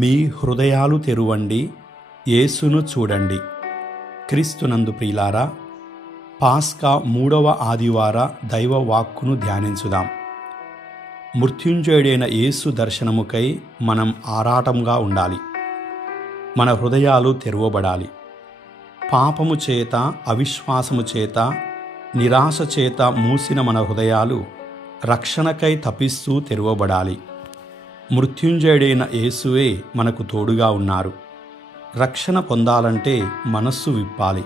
మీ హృదయాలు తెరువండి, యేసును చూడండి. క్రీస్తునందు ప్రియులారా, పాస్కా 3వ ఆదివార దైవ వాక్కును ధ్యానించుదాం. మృత్యుంజయుడైన యేసు దర్శనముకై మనం ఆరాటంగా ఉండాలి. మన హృదయాలు తెరవబడాలి. పాపము చేత, అవిశ్వాసము చేత, నిరాశ చేత మూసిన మన హృదయాలు రక్షణకై తపిస్తూ తెరవబడాలి. మృత్యుంజయుడైన యేసువే మనకు తోడుగా ఉన్నారు. రక్షణ పొందాలంటే మనస్సు విప్పాలి.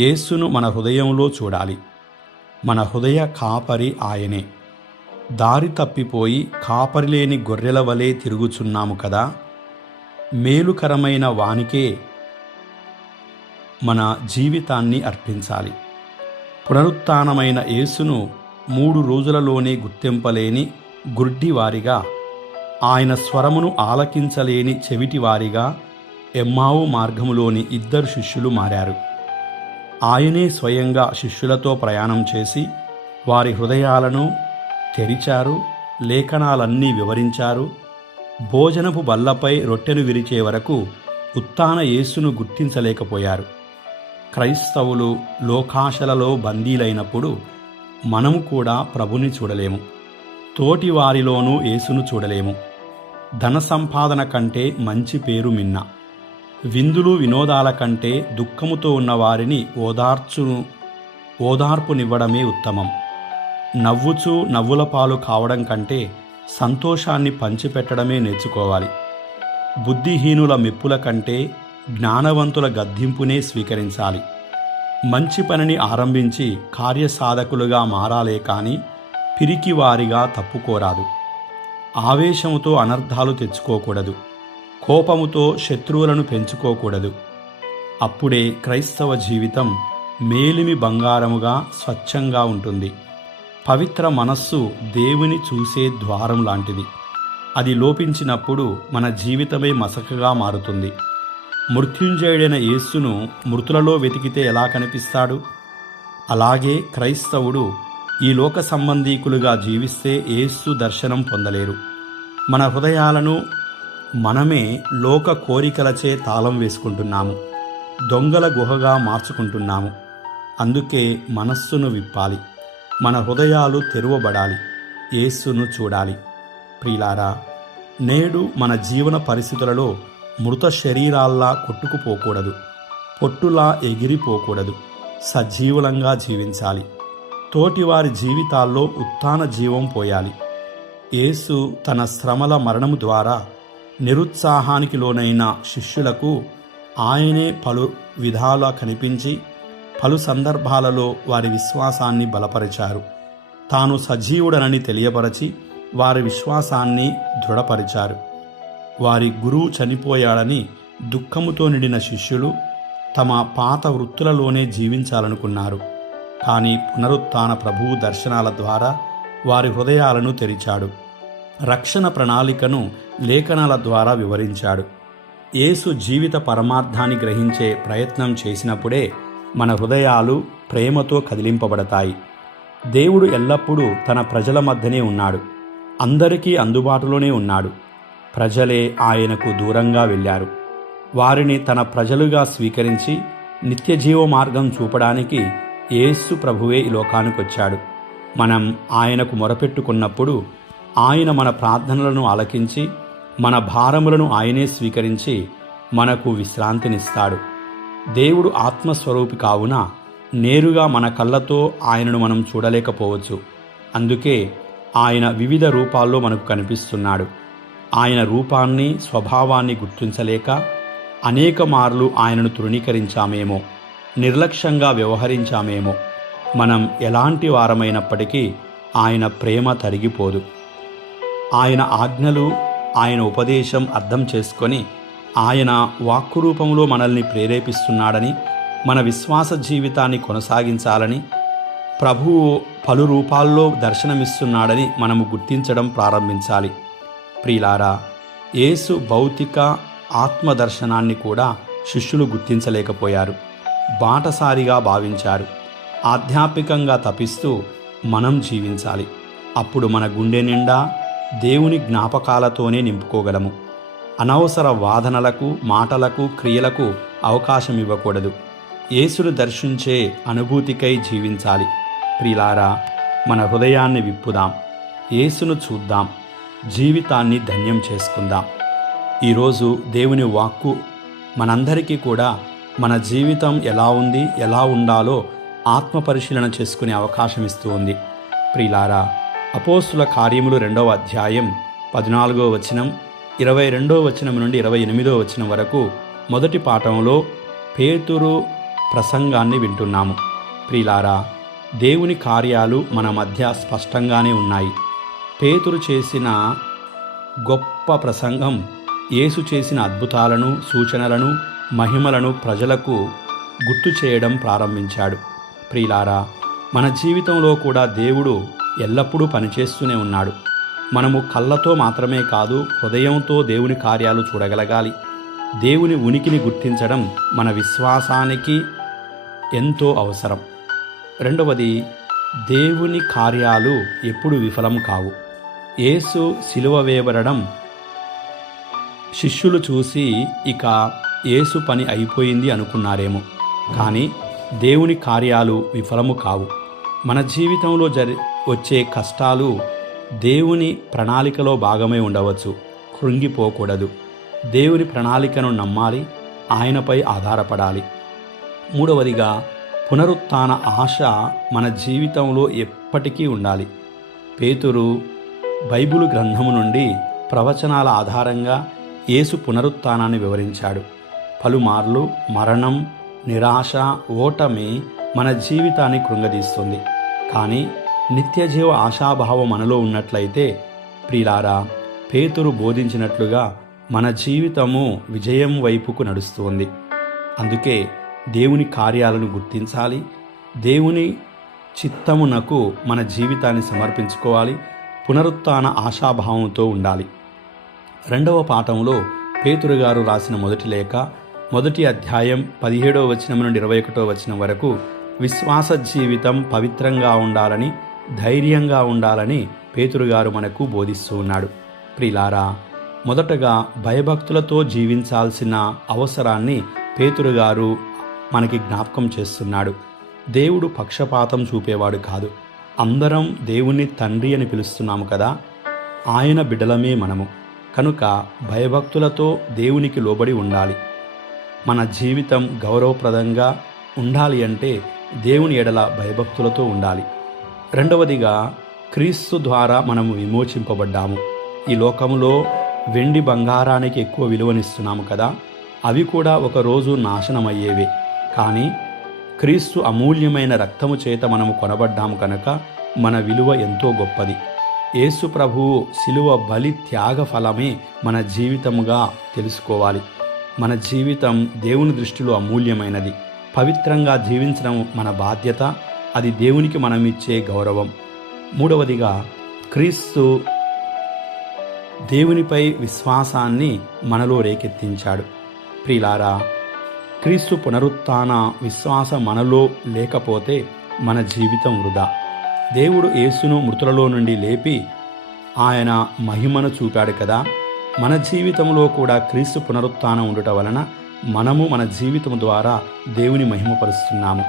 యేసును మన హృదయంలో చూడాలి. మన హృదయ కాపరి ఆయనే. దారి తప్పిపోయి కాపరి లేని గొర్రెల వలె తిరుగుచున్నాము కదా. మేలుకరమైన వానికే మన జీవితాన్ని అర్పించాలి. పునరుత్థానమైన యేసును 3 రోజులలోనే గుర్తింపలేని గుడ్డివారిగా, ఆయన స్వరమును ఆలకించలేని చెవిటివారిగా ఎమ్మావు మార్గములోని 2 శిష్యులు మారారు. ఆయనే స్వయంగా శిష్యులతో ప్రయాణం చేసి వారి హృదయాలను తెరిచారు. లేఖనాలన్నీ వివరించారు. భోజనపు బల్లపై రొట్టెను విరిచే వరకు ఉత్థాన యేసును గుర్తించలేకపోయారు. క్రైస్తవులు లోకాశలలో బందీలైనప్పుడు మనము కూడా ప్రభుని చూడలేము. తోటి వారిలోనూ యేసును చూడలేము. ధన సంపాదన కంటే మంచి పేరు మిన్న. విందులు వినోదాల కంటే దుఃఖముతో ఉన్న వారిని ఓదార్పునివ్వడమే ఉత్తమం. నవ్వుచూ నవ్వుల పాలు కావడం కంటే సంతోషాన్ని పంచిపెట్టడమే నేర్చుకోవాలి. బుద్ధిహీనుల మెప్పుల కంటే జ్ఞానవంతుల గద్దింపునే స్వీకరించాలి. మంచి పనిని ఆరంభించి కార్యసాధకులుగా మారాలే కానీ పిరికివారిగా తప్పుకోరాదు. ఆవేశముతో అనర్థాలు తెచ్చుకోకూడదు. కోపముతో శత్రువులను పెంచుకోకూడదు. అప్పుడే క్రైస్తవ జీవితం మేలిమి బంగారముగా స్వచ్ఛంగా ఉంటుంది. పవిత్ర మనస్సు దేవుని చూసే ద్వారం లాంటిది. అది లోపించినప్పుడు మన జీవితమే మసకగా మారుతుంది. మృత్యుంజయుడైన యేసును మృతులలో వెతికితే ఎలా కనిపిస్తాడు? అలాగే క్రైస్తవుడు ఈ లోక సంబంధీకులుగా జీవిస్తే యేసు దర్శనం పొందలేరు. మన హృదయాలను మనమే లోక కోరికలచే తాళం వేసుకుంటున్నాము. దొంగల గుహగా మార్చుకుంటున్నాము. అందుకే మనస్సును విప్పాలి. మన హృదయాలు తెరవబడాలి. యేసును చూడాలి. ప్రియులారా, నేడు మన జీవన పరిస్థితులలో మృత శరీరాల్లా కొట్టుకుపోకూడదు. పొట్టులా ఎగిరిపోకూడదు. సజీవులంగా జీవించాలి. తోటివారి జీవితాల్లో ఉత్థాన జీవం పోయాలి. యేసు తన శ్రమల మరణము ద్వారా నిరుత్సాహానికి లోనైన శిష్యులకు ఆయనే పలు విధాలా కనిపించి పలు సందర్భాలలో వారి విశ్వాసాన్ని బలపరిచారు. తాను సజీవుడనని తెలియపరచి వారి విశ్వాసాన్ని దృఢపరిచారు. వారి గురువు చనిపోయాడని దుఃఖముతో నిండిన శిష్యులు తమ పాత వృత్తులలోనే జీవించాలనుకున్నారు. కానీ పునరుత్థాన ప్రభువు దర్శనాల ద్వారా వారి హృదయాలను తెరిచాడు. రక్షణ ప్రణాళికను లేఖనాల ద్వారా వివరించాడు. యేసు జీవిత పరమార్థాన్ని గ్రహించే ప్రయత్నం చేసినప్పుడే మన హృదయాలు ప్రేమతో కదిలింపబడతాయి. దేవుడు ఎల్లప్పుడూ తన ప్రజల మధ్యనే ఉన్నాడు. అందరికీ అందుబాటులోనే ఉన్నాడు. ప్రజలే ఆయనకు దూరంగా వెళ్ళారు. వారిని తన ప్రజలుగా స్వీకరించి నిత్యజీవ మార్గం చూపడానికి యేసు ప్రభువే ఈ లోకానికొచ్చాడు. మనం ఆయనకు మొరపెట్టుకున్నప్పుడు ఆయన మన ప్రార్థనలను ఆలకించి మన భారములను ఆయనే స్వీకరించి మనకు విశ్రాంతినిస్తాడు. దేవుడు ఆత్మస్వరూపి కావున నేరుగా మన కళ్ళతో ఆయనను మనం చూడలేకపోవచ్చు. అందుకే ఆయన వివిధ రూపాల్లో మనకు కనిపిస్తున్నాడు. ఆయన రూపాన్ని, స్వభావాన్ని గుర్తించలేక అనేక మార్లు ఆయనను తృణీకరించామేమో, నిర్లక్ష్యంగా వ్యవహరించామేమో. మనం ఎలాంటి వారమైనప్పటికీ ఆయన ప్రేమ తరిగిపోదు. ఆయన ఆజ్ఞలు, ఆయన ఉపదేశం అర్థం చేసుకొని ఆయన వాక్కు రూపంలో మనల్ని ప్రేరేపిస్తున్నాడని, మన విశ్వాస జీవితాన్ని కొనసాగించాలని, ప్రభువు పలు రూపాల్లో దర్శనమిస్తున్నాడని మనము గుర్తించడం ప్రారంభించాలి. ప్రియులారా, యేసు భౌతిక ఆత్మ దర్శనాన్ని కూడా శిష్యులు గుర్తించలేకపోయారు. బాటసారిగా భావించారు. ఆధ్యాత్మికంగా తపిస్తూ మనం జీవించాలి. అప్పుడు మన గుండె నిండా దేవుని జ్ఞాపకాలతోనే నింపుకోగలము. అనవసర వాదనలకు, మాటలకు, క్రియలకు అవకాశం ఇవ్వకూడదు. యేసును దర్శించే అనుభూతికై జీవించాలి. ప్రియులారా, మన హృదయాన్ని విప్పుదాం, యేసును చూద్దాం, జీవితాన్ని ధన్యం చేసుకుందాం. ఈరోజు దేవుని వాక్కు మనందరికీ కూడా మన జీవితం ఎలా ఉంది, ఎలా ఉండాలో ఆత్మ పరిశీలన చేసుకునే అవకాశం ఇస్తూ ఉంది. ప్రియులారా, అపోస్తుల కార్యములు 2వ అధ్యాయం 14వ వచనం, 22వ వచనం నుండి 28వ వచనం వరకు మొదటి పాఠంలో పేతురు ప్రసంగాన్ని వింటున్నాము. ప్రియులారా, దేవుని కార్యాలు మన మధ్య స్పష్టంగానే ఉన్నాయి. పేతురు చేసిన గొప్ప ప్రసంగం యేసు చేసిన అద్భుతాలను, సూచనలను, మహిమలను ప్రజలకు గుర్తు చేయడం ప్రారంభించాడు. ప్రియులారా, మన జీవితంలో కూడా దేవుడు ఎల్లప్పుడూ పనిచేస్తూనే ఉన్నాడు. మనము కళ్ళతో మాత్రమే కాదు, హృదయంతో దేవుని కార్యాలు చూడగలగాలి. దేవుని ఉనికిని గుర్తించడం మన విశ్వాసానికి ఎంతో అవసరం. రెండవది, దేవుని కార్యాలు ఎప్పుడు విఫలం కావు. యేసు సిలువ వేయబడడం శిష్యులు చూసి ఇక యేసు పని అయిపోయింది అనుకున్నారేమో, కానీ దేవుని కార్యాలు విఫలము కావు. మన జీవితంలో వచ్చే కష్టాలు దేవుని ప్రణాళికలో భాగమై ఉండవచ్చు. కృంగిపోకూడదు. దేవుని ప్రణాళికను నమ్మాలి, ఆయనపై ఆధారపడాలి. మూడవదిగా, పునరుత్థాన ఆశ మన జీవితంలో ఎప్పటికీ ఉండాలి. పేతురు బైబిలు గ్రంథము నుండి ప్రవచనాల ఆధారంగా యేసు పునరుత్థానాన్ని వివరించాడు. పలుమార్లు మరణం, నిరాశ, ఓటమి మన జీవితాన్ని కృంగదీస్తుంది. కానీ నిత్యజీవ ఆశాభావం మనలో ఉన్నట్లయితే, ప్రియులారా, పేతురు బోధించినట్లుగా మన జీవితము విజయం వైపుకు నడుస్తుంది. అందుకే దేవుని కార్యాలను గుర్తించాలి. దేవుని చిత్తమునకు మన జీవితాన్ని సమర్పించుకోవాలి. పునరుత్థాన ఆశాభావంతో ఉండాలి. 2వ పాఠంలో పేతురు గారు రాసిన మొదటి లేఖ 1వ అధ్యాయం 17వ వచనం నుండి 21వ వచనం వరకు విశ్వాస జీవితం పవిత్రంగా ఉండాలని, ధైర్యంగా ఉండాలని పేతురు గారు మనకు బోధిస్తూ ఉన్నాడు. ప్రియులారా, మొదటగా భయభక్తులతో జీవించాల్సిన అవసరాన్ని పేతురు గారు మనకి జ్ఞాపకం చేస్తున్నాడు. దేవుడు పక్షపాతం చూపేవాడు కాదు. అందరం దేవుని తండ్రి అని పిలుస్తున్నాము కదా, ఆయన బిడ్డలమే మనము. కనుక భయభక్తులతో దేవునికి లోబడి ఉండాలి. మన జీవితం గౌరవప్రదంగా ఉండాలి అంటే దేవుని ఎడల భయభక్తులతో ఉండాలి. రెండవదిగా, క్రీస్తు ద్వారా మనము విమోచింపబడ్డాము. ఈ లోకములో వెండి బంగారానికి ఎక్కువ విలువనిస్తున్నాము కదా, అవి కూడా ఒకరోజు నాశనమయ్యేవే. కానీ క్రీస్తు అమూల్యమైన రక్తము చేత మనము కొనబడ్డాము కనుక మన విలువ ఎంతో గొప్పది. యేసు ప్రభువు శిలువ బలి త్యాగ ఫలమే మన జీవితముగా తెలుసుకోవాలి. మన జీవితం దేవుని దృష్టిలో అమూల్యమైనది. పవిత్రంగా జీవించడం మన బాధ్యత. అది దేవునికి మనం ఇచ్చే గౌరవం. మూడవదిగా, క్రీస్తు దేవునిపై విశ్వాసాన్ని మనలో రేకెత్తించాడు. ప్రియులారా, క్రీస్తు పునరుత్థాన విశ్వాసం మనలో లేకపోతే మన జీవితం వృధా. దేవుడు యేసును మృతులలో నుండి లేపి ఆయన మహిమను చూపాడు కదా, మన జీవితంలో కూడా క్రీస్తు పునరుత్థానం ఉండుట వలన మనము మన జీవితం ద్వారా దేవుని మహిమపరుస్తున్నాము.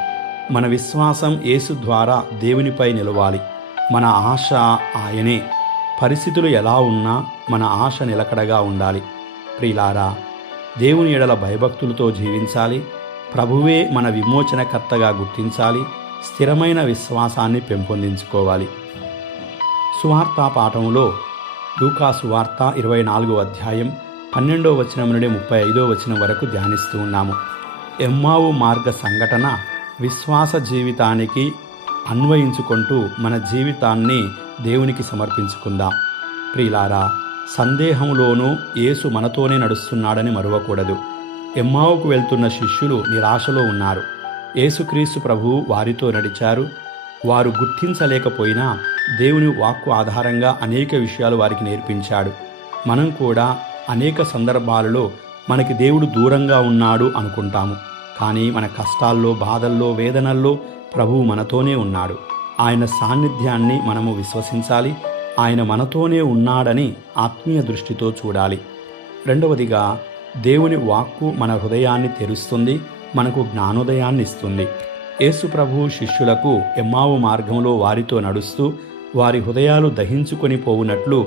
మన విశ్వాసం యేసు ద్వారా దేవునిపై నిలవాలి. మన ఆశ ఆయనే. పరిస్థితులు ఎలా ఉన్నా మన ఆశ నిలకడగా ఉండాలి. ప్రియులారా, దేవుని ఎడల భయభక్తులతో జీవించాలి. ప్రభువే మన విమోచనకర్తగా గుర్తించాలి. స్థిరమైన విశ్వాసాన్ని పెంపొందించుకోవాలి. సువార్త పాఠంలో లూకా సువార్త 24వ అధ్యాయం 12వ వచనం నుండి 35వ వచనం వరకు ధ్యానిస్తూ ఉన్నాము. ఎమ్మావు మార్గ సంఘటన విశ్వాస జీవితానికి అన్వయించుకుంటూ మన జీవితాన్ని దేవునికి సమర్పించుకుందాం. ప్రియులారా, సందేహంలోనూ యేసు మనతోనే నడుస్తున్నాడని మరువకూడదు. ఎమ్మావుకు వెళ్తున్న శిష్యులు నిరాశలో ఉన్నారు. యేసుక్రీస్తు ప్రభువు వారితో నడిచారు. వారు గుర్తించలేకపోయినా దేవుని వాక్కు ఆధారంగా అనేక విషయాలు వారికి నేర్పించాడు. మనం కూడా అనేక సందర్భాలలో మనకి దేవుడు దూరంగా ఉన్నాడు అనుకుంటాము. కానీ మన కష్టాల్లో, బాధల్లో, వేదనల్లో ప్రభువు మనతోనే ఉన్నాడు. ఆయన సాన్నిధ్యాన్ని మనము విశ్వసించాలి. ఆయన మనతోనే ఉన్నాడని ఆత్మీయ దృష్టితో చూడాలి. రెండవదిగా దేవుని వాక్కు మన హృదయాన్ని తెరుస్తుంది, మనకు జ్ఞానోదయాన్ని ఇస్తుంది. యేసు ప్రభువు శిష్యులకు ఎమ్మావు మార్గంలో వారితో నడుస్తూ వారి హృదయాలు దహించుకొని పోవునట్లు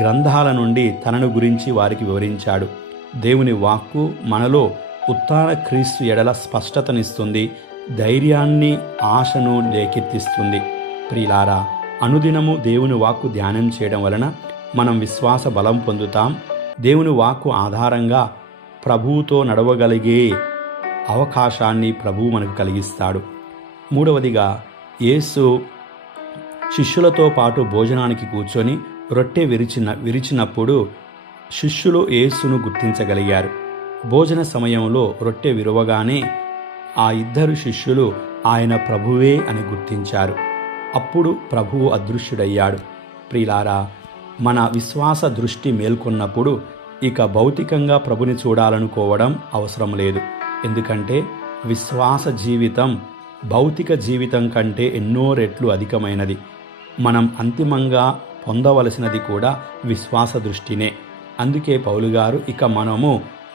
గ్రంథాల నుండి తనను గురించి వారికి వివరించాడు. దేవుని వాక్కు మనలో ఉత్థాన క్రీస్తు ఎడల స్పష్టతనిస్తుంది, ధైర్యాన్ని, ఆశను లేకెత్తిస్తుంది. ప్రియులారా, అనుదినము దేవుని వాక్కు ధ్యానం చేయడం వలన మనం విశ్వాస బలం పొందుతాం. దేవుని వాక్కు ఆధారంగా ప్రభువుతో నడవగలిగే అవకాశాన్ని ప్రభువు మనకు కలిగిస్తాడు. మూడవదిగా, యేసు శిష్యులతో పాటు భోజనానికి కూర్చొని రొట్టె విరిచినప్పుడు శిష్యులు యేసును గుర్తించగలిగారు. భోజన సమయంలో రొట్టె విరువగానే ఆ ఇద్దరు శిష్యులు ఆయన ప్రభువే అని గుర్తించారు. అప్పుడు ప్రభువు అదృశ్యుడయ్యాడు. ప్రియులారా, మన విశ్వాస దృష్టి మేల్కొన్నప్పుడు ఇక భౌతికంగా ప్రభుని చూడాలనుకోవడం అవసరం లేదు. ఎందుకంటే విశ్వాస జీవితం భౌతిక జీవితం కంటే ఎన్నో రెట్లు అధికమైనది. మనం అంతిమంగా పొందవలసినది కూడా విశ్వాస దృష్టినే. అందుకే పౌలు గారు ఇక మనము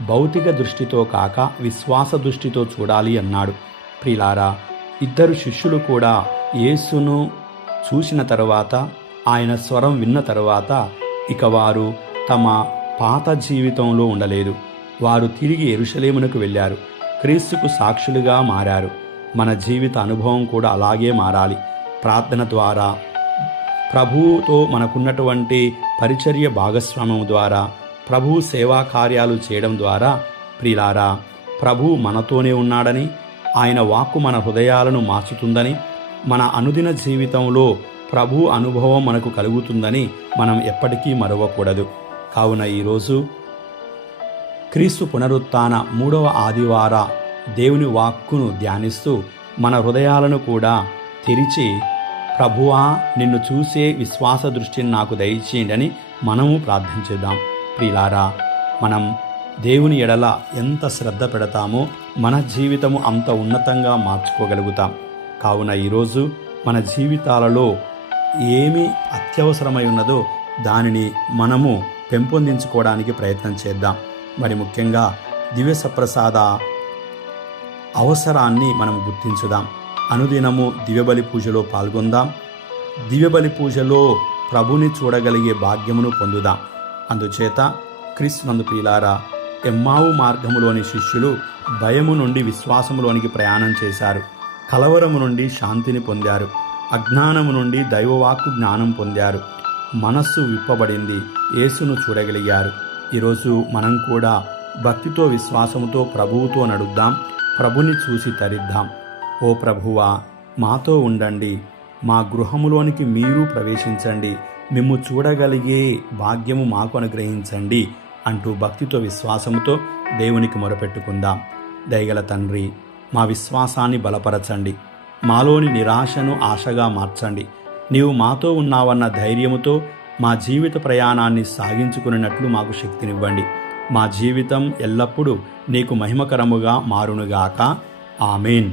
భౌతిక దృష్టితో కాక విశ్వాస దృష్టితో చూడాలి అన్నాడు. ప్రియులారా, ఇద్దరు శిష్యులు కూడా యేసును చూసిన తరువాత, ఆయన స్వరం విన్న తరువాత ఇక వారు తమ పాత జీవితంలో ఉండలేదు. వారు తిరిగి యెరూషలేమునకు వెళ్ళారు. క్రీస్తుకు సాక్షులుగా మారారు. మన జీవిత అనుభవం కూడా అలాగే మారాలి. ప్రార్థన ద్వారా, ప్రభువుతో మనకున్నటువంటి పరిచర్య భాగస్వామ్యం ద్వారా, ప్రభువు సేవా కార్యాలు చేయడం ద్వారా, ప్రియులారా, ప్రభువు మనతోనే ఉన్నాడని, ఆయన వాక్కు మన హృదయాలను మార్చుతుందని, మన అనుదిన జీవితంలో ప్రభు అనుభవం మనకు కలుగుతుందని మనం ఎప్పటికీ మరవకూడదు. కావున ఈరోజు క్రీస్తు పునరుత్థాన 3వ ఆదివార దేవుని వాక్కును ధ్యానిస్తూ మన హృదయాలను కూడా తెరిచి, ప్రభువా, నిన్ను చూసే విశ్వాస దృష్టిని నాకు దయచేయండి అని మనము ప్రార్థించేద్దాం. ప్రియులారా, మనం దేవుని ఎడల ఎంత శ్రద్ధ పెడతామో మన జీవితము అంత ఉన్నతంగా మార్చుకోగలుగుతాం. కావున ఈరోజు మన జీవితాలలో ఏమి అత్యవసరమై ఉన్నదో దానిని మనము పెంపొందించుకోవడానికి ప్రయత్నం చేద్దాం. మరి ముఖ్యంగా దివ్య సప్రసాద అవసరాన్ని మనం గుర్తించుదాం. అనుదినము దివ్యబలి పూజలో పాల్గొందాం. దివ్యబలి పూజలో ప్రభుని చూడగలిగే భాగ్యమును పొందుదాం. అందుచేత క్రీస్తునందు ప్రియులారా, ఎమ్మావు మార్గములోని శిష్యులు భయము నుండి విశ్వాసములోనికి ప్రయాణం చేశారు. కలవరము నుండి శాంతిని పొందారు. అజ్ఞానము నుండి దైవవాక్కు జ్ఞానం పొందారు. మనస్సు విప్పబడింది. యేసును చూడగలిగారు. ఈరోజు మనం కూడా భక్తితో విశ్వాసముతో ప్రభువుతో నడుద్దాం. ప్రభుని చూసి తరిద్దాం. ఓ ప్రభువా, మాతో ఉండండి, మా గృహములోనికి మీరు ప్రవేశించండి, మిమ్ము చూడగలిగే భాగ్యము మాకు అనుగ్రహించండి అంటూ భక్తితో విశ్వాసముతో దేవునికి మొరపెట్టుకుందాం. దయగల తండ్రి, మా విశ్వాసాన్ని బలపరచండి. మాలోని నిరాశను ఆశగా మార్చండి. నీవు మాతో ఉన్నావన్న ధైర్యముతో మా జీవిత ప్రయాణాన్ని సాగించుకున్నట్లు మాకు శక్తినివ్వండి. మా జీవితం ఎల్లప్పుడూ నీకు మహిమకరముగా మారునుగాక. ఆమేన్.